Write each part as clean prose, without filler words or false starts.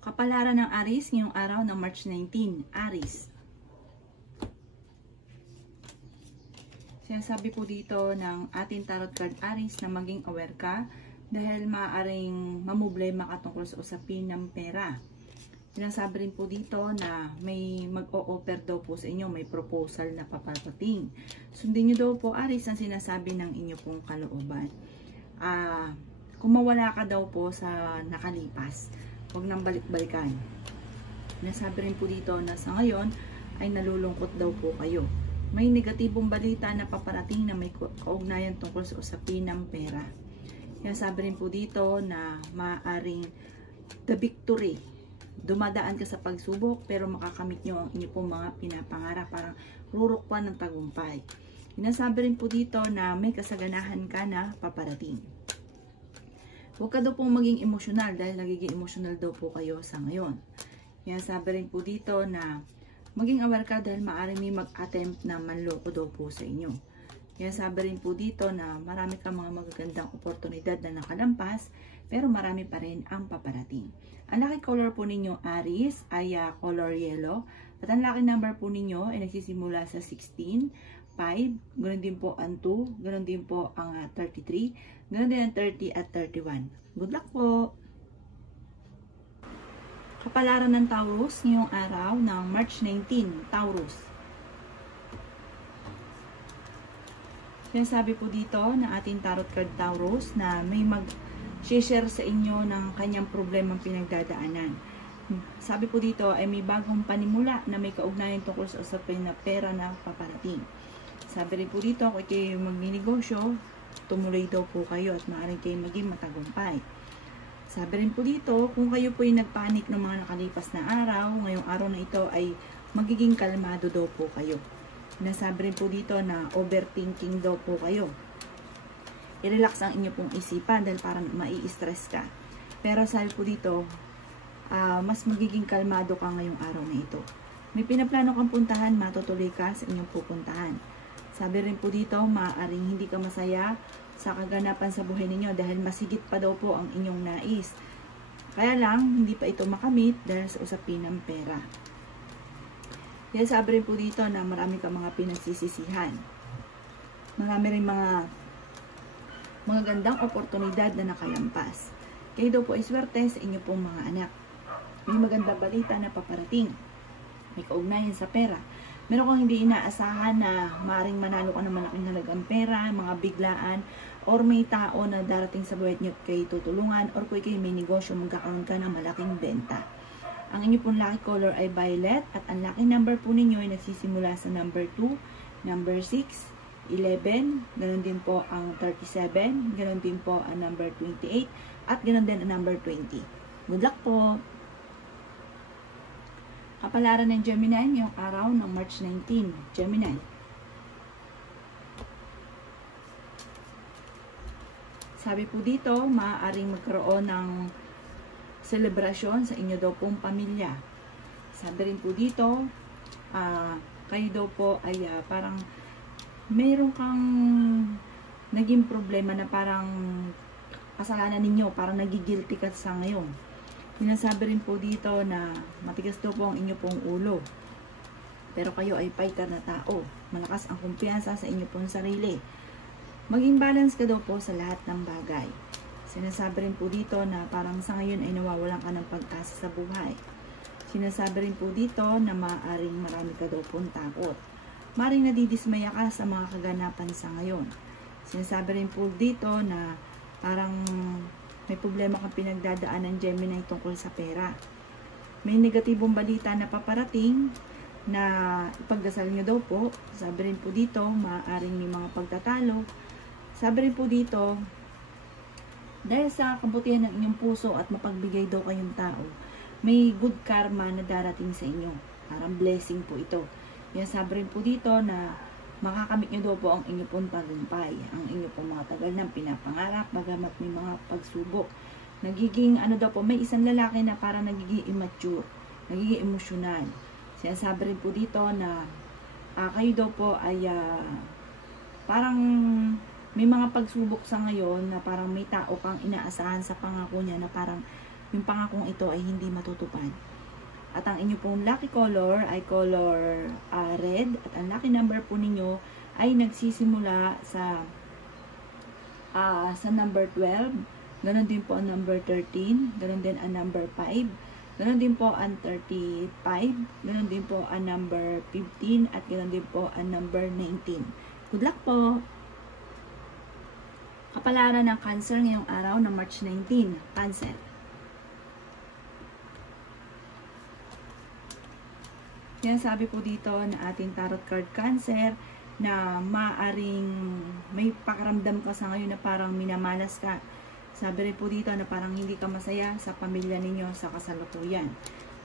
Kapalaran ng Aries ngayong araw ng March 19. Aries. Sinasabi po dito ng ating tarot card Aries na maging aware ka dahil maaaring mamblema ka tungkol sa usapin ng pera. Sinasabi rin po dito na may mag-o-offer daw po sa inyo, may proposal na paparating. Sundin nyo daw po Aries ang sinasabi ng inyo pong kalooban. Kung mawala ka daw po sa nakalipas, huwag nang balik-balikan. Nasabi rin po dito na sa ngayon ay nalulungkot daw po kayo. May negatibong balita na paparating na may kaugnayan tungkol sa usapin ng pera. Nasabi rin po dito na maaaring the victory. Dumadaan ka sa pagsubok pero makakamit nyo ang inyo pong mga pinapangarap, parang rurukpan ng tagumpay. Nasabi rin po dito na may kasaganahan ka na paparating. Huwag ka daw pong maging emosyonal dahil nagiging emosyonal daw po kayo sa ngayon. Kaya sabi rin po dito na maging aware ka dahil maaaring may mag-attempt na manloko daw po sa inyo. Kaya sabi rin po dito na marami kang mga magagandang oportunidad na nakalampas pero marami pa rin ang paparating. Ang lucky color po ninyo Aries ay color yellow at ang lucky number po ninyo ay nagsisimula sa 16, 5, ganoon din po ang 2, ganoon din po ang 33, ganoon din ang 30 at 31. Good luck po! Kapalaran ng Taurus ngayong araw ng March 19, Taurus. Sinasabi po dito na ating tarot card Taurus na may mag-share sa inyo ng kanyang problemang pinagdadaanan. Sabi po dito ay may bagong panimula na may kaugnayan tungkol sa usapin na pera na paparating. Sabi rin po dito, kung kayo magninegosyo, tumuloy daw po kayo at maaaring kayo maging matagumpay. Sabi rin po dito, kung kayo po ay nagpanik ng mga nakalipas na araw, ngayong araw na ito ay magiging kalmado daw po kayo. Nasabi rin po dito na overthinking daw po kayo. I-relax ang inyo pong isipan dahil parang mai-stress ka. Pero sabi po dito, mas magiging kalmado ka ngayong araw na ito. May pinaplano kang puntahan, matutuloy ka sa inyong pupuntahan. Sabi rin po dito, maaaring hindi ka masaya sa kaganapan sa buhay ninyo dahil masigit pa daw po ang inyong nais. Kaya lang, hindi pa ito makamit dahil sa usapin ng pera. Kaya sabi rin po dito na marami ka mga pinagsisisihan. Marami rin mga gandang oportunidad na nakalampas. Kayo daw po ay swerte sa inyo pong mga anak. May magandang balita na paparating. May kaugnayan sa pera. Meron kang hindi inaasahan na maaaring manalo ka ng malaking halagang pera, mga biglaan, or may tao na darating sa buhay niyo kayo tutulungan, or kung kayo may negosyo, magkakaroon ka ng malaking benta. Ang inyo pong lucky color ay violet, at ang lucky number po ninyo ay nagsisimula sa number 2, number 6, 11, ganoon din po ang 37, ganoon din po ang number 28, at ganoon din ang number 20. Good luck po! Kapalaran ng Gemini ngayong araw ng March 19. Gemini. Sabi po dito, maaaring magkaroon ng selebrasyon sa inyo daw pong pamilya. Sabi rin po dito, kayo daw po ay parang mayroon kang naging problema na parang kasalanan ninyo, parang nagigilty ka sa ngayon. Sinasabi rin po dito na matigas daw po ang inyo pong ulo. Pero kayo ay fighter na tao. Malakas ang kumpiyansa sa inyo pong sarili. Maging balance ka daw po sa lahat ng bagay. Sinasabi rin po dito na parang sa ngayon ay nawawalan ka ng pag-asa sa buhay. Sinasabi rin po dito na maaaring marami ka daw pong takot. Maaaring nadidismaya ka sa mga kaganapan sa ngayon. Sinasabi rin po dito na parang may problema kang pinagdadaanan Gemini tungkol sa pera. May negatibong balita na paparating na ipagdasal nyo daw po. Sabi rin po dito, maaaring may mga pagtatalo. Sabi rin po dito, dahil sa kabutihan ng inyong puso at mapagbigay daw kayong tao, may good karma na darating sa inyo. Parang blessing po ito. Kaya sabi rin po dito na makakamit nyo daw po ang inyo pong tagumpay, ang inyo pong mga tagal ng pinapangarap, bagamat may mga pagsubok. Nagiging, daw po, may isang lalaki na parang nagiging immature, nagiging emosyonal. Sinasabi rin po dito na kayo daw po ay parang may mga pagsubok sa ngayon na parang may tao kang inaasahan sa pangako niya na parang yung pangakong ito ay hindi matutupad. At ang inyo pong lucky color ay color red. At ang lucky number po ninyo ay nagsisimula sa number 12. Ganon din po ang number 13. Ganon din ang number 5. Ganon din po ang 35. Ganon din po ang number 15. At ganon din po ang number 19. Good luck po! Kapalaran ng Cancer ngayong araw na March 19. Cancer. Yan, sabi po dito na ating tarot card Cancer na maaring may pakaramdam ka sa ngayon na parang minamalas ka. Sabi rin po dito na parang hindi ka masaya sa pamilya ninyo sa kasalukuyan.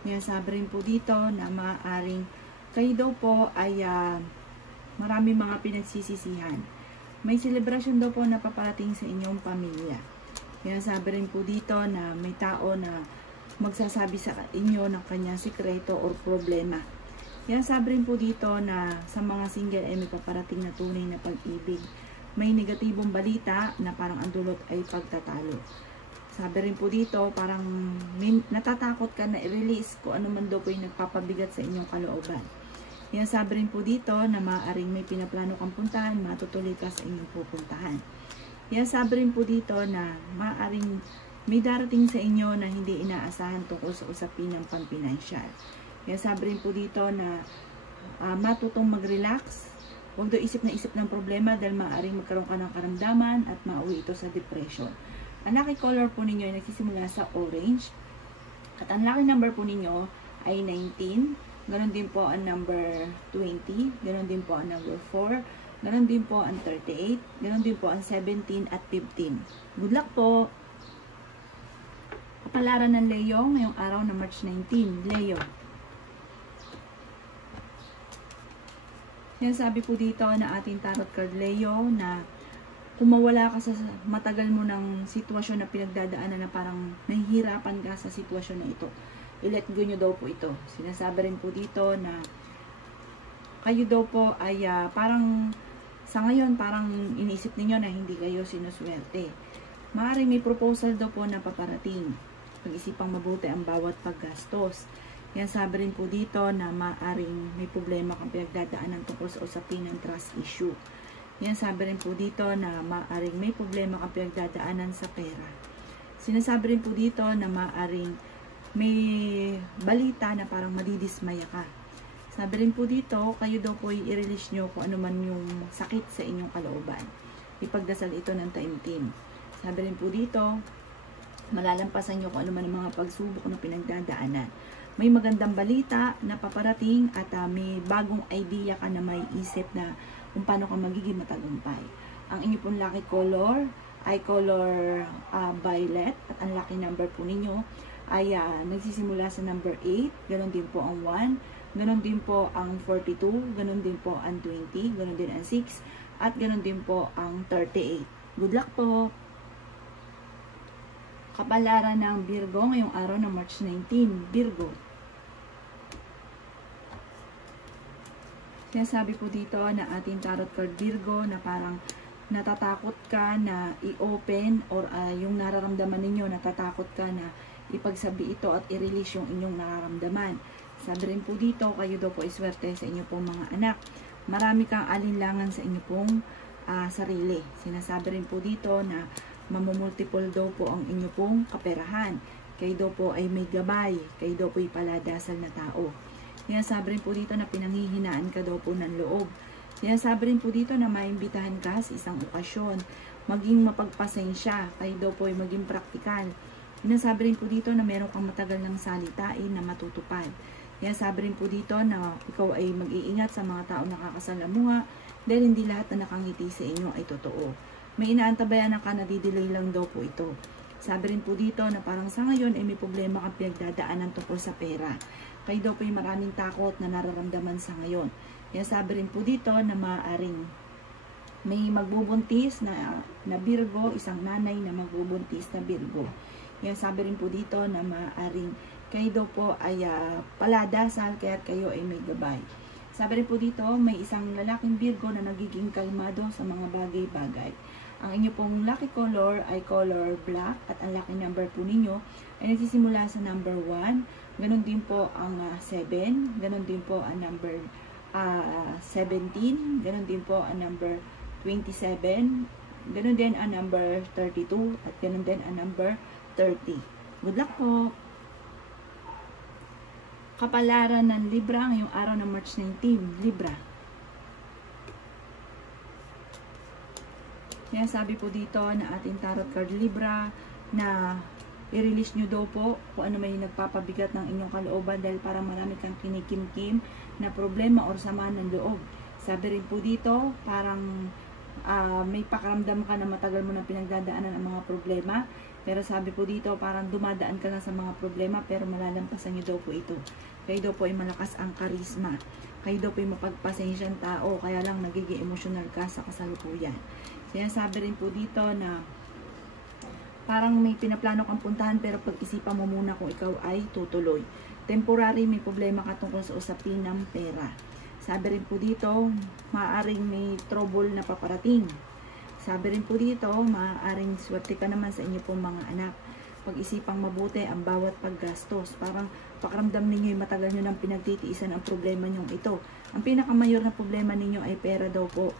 Yan, sabi rin po dito na maaring kayo daw po ay marami mga pinagsisisihan. May selebrasyon daw po na paparating sa inyong pamilya. Yan, sabi rin po dito na may tao na magsasabi sa inyo ng kanyang sikreto o problema. Yan, sabi rin po dito na sa mga single ay may paparating na tunay na pag-ibig. May negatibong balita na parang ang dulot ay pagtatalo. Sabi rin po dito, parang natatakot ka na i-release kung ano man daw po yung nagpapabigat sa inyong kalooban. Yan, sabi rin po dito na maaaring may pinaplano kang puntahan, matutuloy ka sa inyong pupuntahan. Yan, sabi rin po dito na maaaring may darating sa inyo na hindi inaasahan tungkol sa usapin ng pampinansyal. Yan, sabi rin po dito na matutong mag-relax. Huwag daw isip na isip ng problema dahil maaaring magkaroon ka ng karamdaman at mauwi ito sa depression. Ang lucky color po ninyo ay nagsisimula sa orange. At ang lucky number po ninyo ay 19. Ganon din po ang number 20. Ganon din po ang number 4. Ganon din po ang 38. Ganon din po ang 17 at 15. Good luck po! Kapalaran ng Leo ngayong araw na March 19. Leo. Yan, sabi po dito na ating tarot card Leo na kung mawala ka sa matagal mo ng sitwasyon na pinagdadaanan na parang nahihirapan ka sa sitwasyon na ito, i-let go nyo daw po ito. Sinasabi rin po dito na kayo daw po ay parang sa ngayon parang iniisip niyo na hindi kayo sinuswerte. Maaaring may proposal daw po na paparating. Pag-isipang mabuti ang bawat paggastos. Yan, sabi rin po dito na maaaring may problema kang pinagdadaanan tungkol sa usapin ng trust issue. Yan, sabi rin po dito na maaaring may problema kang pinagdadaanan sa pera. Sinasabi rin po dito na maaaring may balita na parang madidismaya ka. Sabi rin po dito, kayo daw po i-release nyo kung ano man yung sakit sa inyong kalooban. Ipagdasal ito ng taimtim. Sabi rin po dito, malalampasan nyo kung ano man ang mga pagsubok na pinagdadaanan. May magandang balita na paparating at may bagong idea ka na may isip na kung paano ka magiging matagumpay. Ang inyo pong lucky color ay color violet at ang lucky number po ninyo ay nagsisimula sa number 8, ganon din po ang 1, ganon din po ang 42, ganon din po ang 20, ganon din ang 6, at ganon din po ang 38. Good luck po! Kapalaran ng Virgo ngayong araw ng March 19. Virgo. Sinasabi po dito na ating tarot card Virgo na parang natatakot ka na i-open or yung nararamdaman ninyo, natatakot ka na ipagsabi ito at i-release yung inyong nararamdaman. Sabi rin po dito, kayo daw po iswerte sa inyo pong mga anak. Marami kang alinlangan sa inyo pong sarili. Sinasabi rin po dito na mamumultiple daw po ang inyo pong kaperahan. Kayo daw po ay may gabay. Kayo daw po ay paladasal na tao. Sinasabi rin po dito na pinanghihinaan ka daw po ng loob. Sinasabi rin po dito na maimbitahan ka sa isang okasyon. Maging mapagpasensya. Kayo daw po ay maging praktikal. Sinasabi rin po dito na meron kang matagal ng salitain na matutupad. Sinasabi rin po dito na ikaw ay mag-iingat sa mga taong nakakasalamuha dahil hindi lahat na nakangiti sa inyo ay totoo. May inaantabayan ka na didelay lang daw po ito. Sabi rin po dito na parang sa ngayon ay may problema kang pinagdadaanan tungkol sa pera. Kayo daw po ay maraming takot na nararamdaman sa ngayon. Kaya sabi rin po dito na maaaring may magbubuntis na Virgo, isang nanay na magbubuntis na Virgo. Kaya sabi rin po dito na maaaring kayo daw po ay paladasal kaya kayo ay may gabay. Sabi rin po dito may isang lalaking Virgo na nagiging kalmado sa mga bagay-bagay. Ang inyo pong lucky color ay color black at ang lucky number po ninyo ay nagsisimula sa number 1. Ganon din po ang 7. Ganon din po ang number 17. Ganon din po ang number 27. Ganon din ang number 32. At ganon din ang number 30. Good luck po! Kapalaran ng Libra ngayong araw ng March 19. Libra. Kaya sabi po dito na ating tarot card Libra na i-release nyo daw po kung ano may nagpapabigat ng inyong kalooban dahil para marami kang kinikimkim na problema or sama ng loob. Sabi rin po dito parang may pakaramdam ka na matagal mo na pinagdadaanan ang mga problema. Pero sabi po dito, parang dumadaan ka na sa mga problema pero malalampasan nyo daw po ito. Kayo daw po ay malakas ang karisma. Kayo daw po ay mapagpasensyang tao, kaya lang nagiging emotional ka sa kasalukuyan. Kaya sabi rin po dito na parang may pinaplano kang puntahan pero pag-isipan mo muna kung ikaw ay tutuloy. Temporary, may problema ka tungkol sa usapin ng pera. Sabi rin po dito, maaaring may trouble na paparating. Sabi rin po dito, maaaring swerte ka naman sa inyo pong mga anak. Pag-isipang mabuti ang bawat paggastos. Parang pakaramdam ninyo yung matagal nyo nang pinagtitiisan ang problema nyong ito. Ang pinakamayor na problema ninyo ay pera daw po,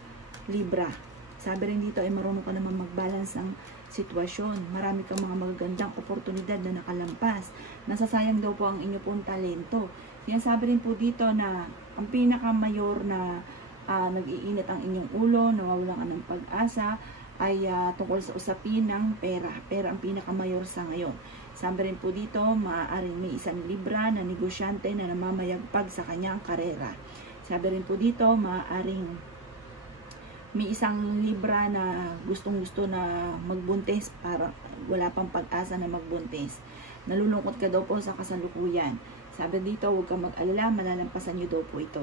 Libra. Sabi rin dito ay marunong ka naman mag-balance ang sitwasyon. Marami kang mga magagandang oportunidad na nakalampas. Nasasayang daw po ang inyo pong talento. Yan sabi rin po dito na ang pinakamayor na nag-iinit ang inyong ulo, nawawalan ka ng pag-asa, ay tungkol sa usapin ng pera. Pera ang pinakamayor sa ngayon. Sabi rin po dito, maaaring may isang Libra na negosyante na namamayagpag sa kanyang karera. Sabi rin po dito, maaaring may isang Libra na gustong-gusto na magbuntis para wala pang pag-asa na magbuntis. Nalulungkot ka daw po sa kasalukuyan. Sabi dito, huwag kang mag-alala, malalampasan nyo daw po ito.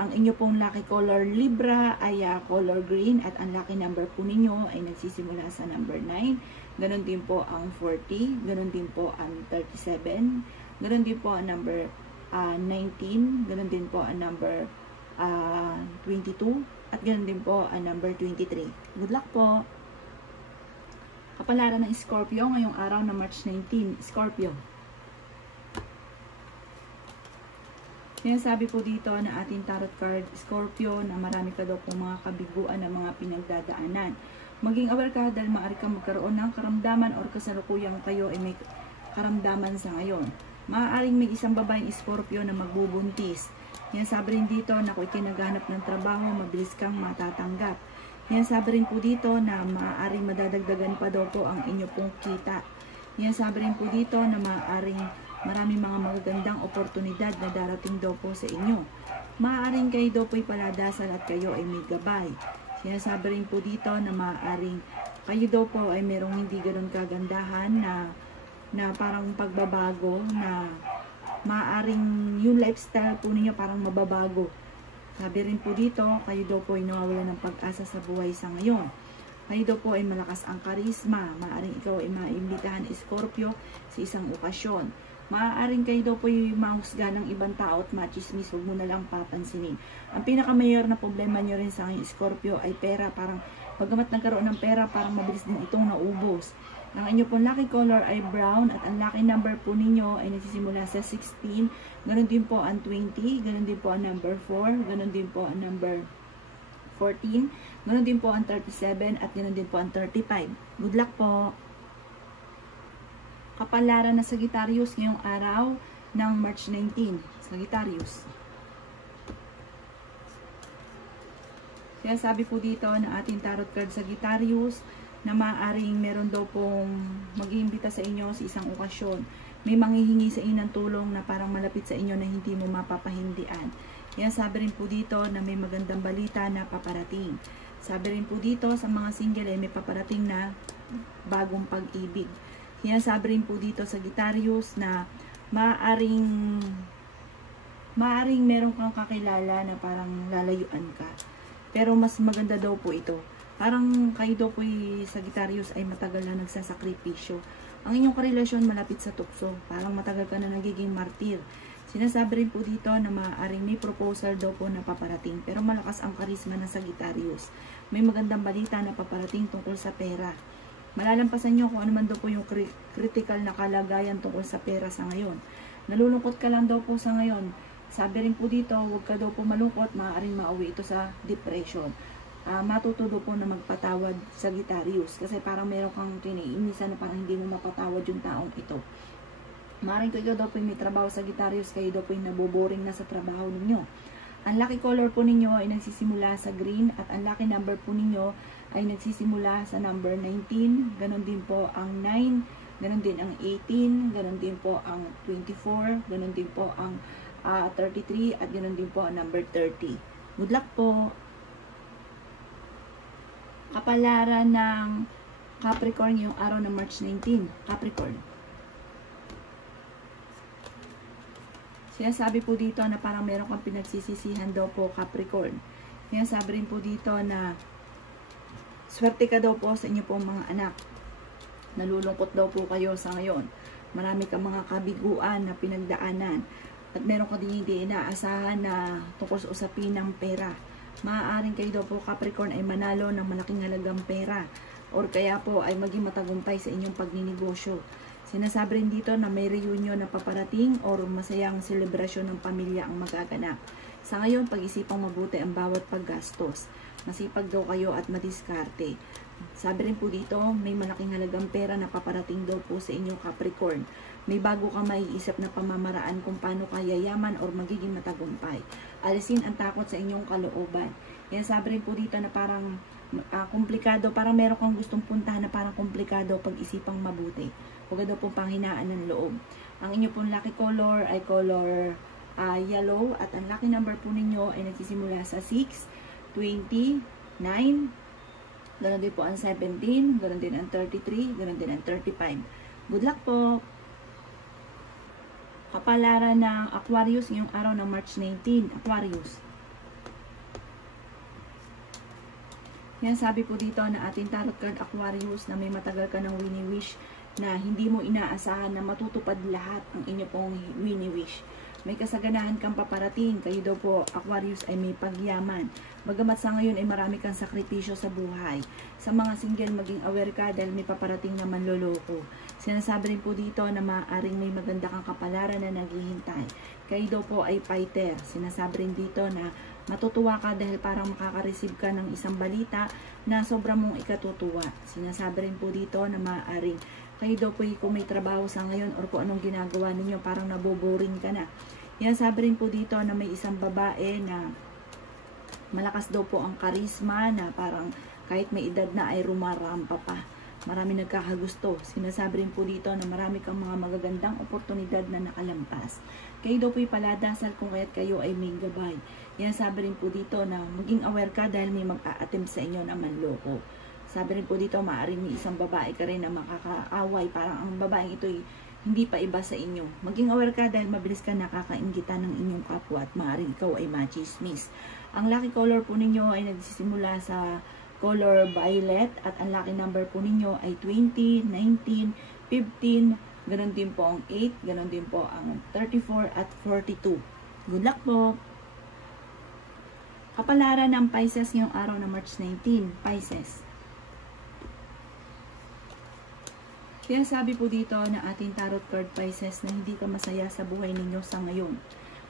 Ang inyo pong lucky color Libra ay color green at ang lucky number po ninyo ay nagsisimula sa number 9. Ganon din po ang 40, ganon din po ang 37, ganon din po ang number 19, ganon din po ang number 22, at ganon din po ang number 23. Good luck po! Kapalaran ng Scorpio ngayong araw na March 19. Scorpio. Kaya sabi po dito na ating tarot card Scorpio na marami ka daw pong mga kabiguan na mga pinagdadaanan. Maging aware ka dahil maaari kang magkaroon ng karamdaman or kasalukuyang kayo ay may karamdaman sa ngayon. Maaaring may isang babaeng Scorpio na magbubuntis. Yan sabi rin dito na kung ikinaghanap ng trabaho, mabilis kang matatanggap. Yan sabi rin po dito na maaaring madadagdagan pa daw po ang inyo pong kita. Yan sabi rin po dito na maaaring maraming mga magagandang oportunidad na darating daw po sa inyo. Maaaring kayo daw po'y paladasal at kayo ay may gabay. Sinasabi rin po dito na maaaring kayo daw po ay merong hindi ganoon kagandahan na parang pagbabago na maaaring yung lifestyle po ninyo parang mababago. Sabi rin po dito, kayo daw po ay nawawalan ng pag-asa sa buhay sa ngayon. Kayo daw po ay malakas ang karisma. Maaaring ikaw ay maimbitahan Scorpio sa isang okasyon. Maaaring kayo daw po yung mahusga ng ibang tao at machismis, huwag mo na lang papansinin. Ang pinakamayor na problema nyo rin sa aking Scorpio ay pera. Parang pagkamat nagkaroon ng pera, parang mabilis din itong naubos. Ang inyo pong lucky color ay brown at ang lucky number po ninyo ay nagsisimula sa 16. Ganon din po ang 20, ganon din po ang number 4, ganon din po ang number 14, ganon din po ang 37 at ganon din po ang 35. Good luck po! Kapalaran na Sagittarius ngayong araw ng March 19. Sagittarius. Kaya sabi po dito na ating tarot card Sagittarius na maaaring meron daw pong mag-iimbita sa inyo sa isang okasyon. May manghihingi sa inyo ng tulong na parang malapit sa inyo na hindi mo mapapahindian. Kaya sabi rin po dito na may magandang balita na paparating. Sabi rin po dito sa mga single ay may paparating na bagong pag-ibig. Kaya sabi rin po dito sa Sagittarius na maaaring meron kang kakilala na parang lalayuan ka. Pero mas maganda daw po ito. Parang kayo daw po Sagittarius ay matagal na nagsasakripisyo. Ang inyong karelasyon malapit sa tukso. Parang matagal ka na nagiging martir. Sinasabi rin po dito na maaaring may proposal daw po na paparating, pero malakas ang karisma ng Sagittarius. May magandang balita na paparating tungkol sa pera. Malalampasan nyo kung ano man daw po yung critical na kalagayan tungkol sa pera sa ngayon. Nalulungkot ka lang daw po sa ngayon. Sabi rin po dito, huwag ka daw po malungkot, maaaring mauwi ito sa depression. Matuto daw po na magpatawad sa Sagittarius, kasi parang meron kang kiniinisan na parang hindi mo mapatawad yung taong ito. Maaaring kayo daw po may trabaho sa Sagittarius, kayo daw po yung naboboring na sa trabaho ninyo. Ang lucky color po ninyo ay nagsisimula sa green, at ang lucky number po ninyo ay nagsisimula sa number 19, ganon din po ang 9, ganon din ang 18, ganon din po ang 24, ganon din po ang 33, at ganon din po ang number 30. Good luck po! Kapalaran ng Capricorn yung araw ng March 19, Capricorn. Sinasabi po dito na parang meron kang pinagsisisihan daw po, Capricorn. Sinasabi rin po dito na swerte ka daw po sa inyo pong mga anak. Nalulungkot daw po kayo sa ngayon. Marami kang mga kabiguan na pinagdaanan. At meron ka din hindi inaasahan na tungkol sa usapin ng pera. Maaaring kayo daw po, Capricorn, ay manalo ng malaking halagang pera. Or kaya po ay maging matagumpay sa inyong pagninegosyo. Sinasabi rin dito na may reunion na paparating or masayang selebrasyon ng pamilya ang magaganap. Sa ngayon, pag-isipang mabuti ang bawat paggastos. Masipag daw kayo at madiskarte. Sabi rin po dito, may malaking halagang pera na paparating daw po sa inyong Capricorn. May bago ka maiisip na pamamaraan kung paano ka yayaman or magiging matagumpay. Alisin ang takot sa inyong kalooban. Yan, sabi rin po dito na parang komplikado, parang meron kang gustong puntahan na parang komplikado pag-isipang mabuti. Huwag daw pong panghinaan ng loob. Ang inyo pong lucky color ay color yellow, at ang lucky number po ninyo ay nagsisimula sa 6, 20, 9, ganoon din po ang 17, ganoon din ang 33, ganoon din ang 35. Good luck po! Kapalaran ng Aquarius ngayong araw ng March 19, Aquarius. Yan, sabi po dito na ating tarot card, Aquarius, na may matagal ka ng wini-wish na hindi mo inaasahan na matutupad lahat ang inyo pong wini-wish. May kasaganahan kang paparating. Kayo daw po, Aquarius, ay may pagyaman. Bagamat sa ngayon ay marami kang sakripisyo sa buhay. Sa mga single, maging aware ka dahil may paparating na manloloko. Sinasabi rin po dito na maaaring may maganda kang kapalaran na naghihintay. Kayo daw po ay fighter. Sinasabi rin dito na matutuwa ka dahil parang makaka-receive ka ng isang balita na sobrang mong ikatutuwa. Sinasabi rin po dito na maaaring kayo daw po kung may trabaho sa ngayon or kung anong ginagawa ninyo, parang naboboring ka na. Yan, sabi rin po dito na may isang babae na malakas daw po ang karisma, na parang kahit may edad na ay rumarampa pa. Marami nagkakagusto. Sinasabi rin po dito na marami kang mga magagandang oportunidad na nakalampas. Kayo daw po'y paladasal kung kaya't kayo ay may gabay. Yan, sabi rin po dito na maging aware ka dahil may mag-a-attempt sa inyo na manloko. Sabi rin po dito, maaaring may isang babae ka rin na makakaaway. Parang ang babaeng ito'y hindi pa iba sa inyo. Maging aware ka dahil mabilis ka nakakainggitan ng inyong kapwa at maaaring ikaw ay machismis. Ang lucky color po ninyo ay nagsisimula sa color violet, at ang lucky number po ninyo ay 20, 19, 15, ganon din po ang 8, ganon din po ang 34 at 42. Good luck po! Kapalaran ng Pisces ngayong araw na March 19, Pisces. Kaya sabi po dito na ating tarot card, Pisces, na hindi ka masaya sa buhay ninyo sa ngayon.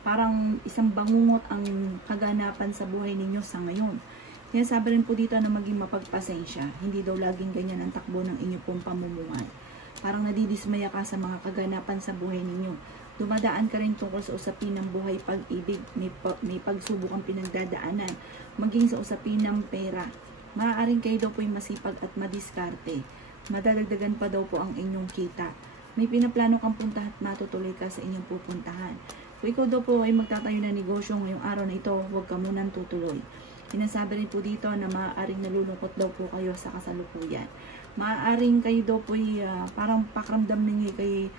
Parang isang bangungot ang kaganapan sa buhay ninyo sa ngayon. Kaya sabi rin po dito na maging mapagpasensya. Hindi daw laging ganyan ang takbo ng inyo pong pamumuhay. Parang nadidismaya ka sa mga kaganapan sa buhay ninyo. Dumadaan ka rin tungkol sa usapin ng buhay, pag-ibig, may pagsubok ang pinagdadaanan, maging sa usapin ng pera. Maaaring kayo daw po'y masipag at madiskarte. Madadagdagan pa daw po ang inyong kita. May pinaplano kang punta at matutuloy ka sa inyong pupuntahan. Kung ikaw daw po ay magtatayo ng negosyo ngayong araw na ito, huwag ka munang tutuloy. Sinasabi rin po dito na maaaring nalulungkot daw po kayo sa kasalukuyan. Maaaring kayo daw po ay parang pakiramdam ninyo kayo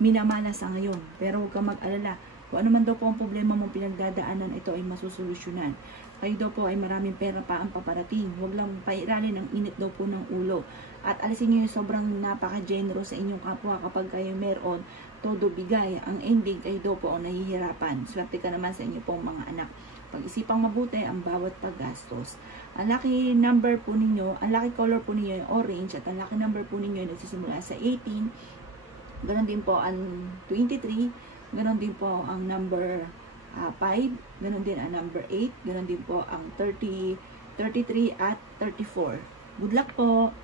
minamala sa ngayon. Pero huwag ka mag-alala. Kung ano man daw po ang problema mong pinagdadaanan, ito ay masusolusyonan. Kayo daw po ay maraming pera pa ang paparating. Huwag lang pairalin ang init daw po ng ulo. At alisin nyo yung sobrang napaka-generous sa inyong kapwa kapag kayo meron. todo bigay. Ang ending kayo daw po ang nahihirapan. Swerte ka naman sa inyo pong mga anak. Pag-isipang mabuti ang bawat paggastos. Ang lucky number po ninyo, ang lucky color po ninyo yung orange, at ang lucky number po ninyo yung nagsisimula sa 18. Ganon din po ang 23. Ganon din po ang number 5. Ganon din ang number 8. Ganon din po ang 33 at 34. Good luck po!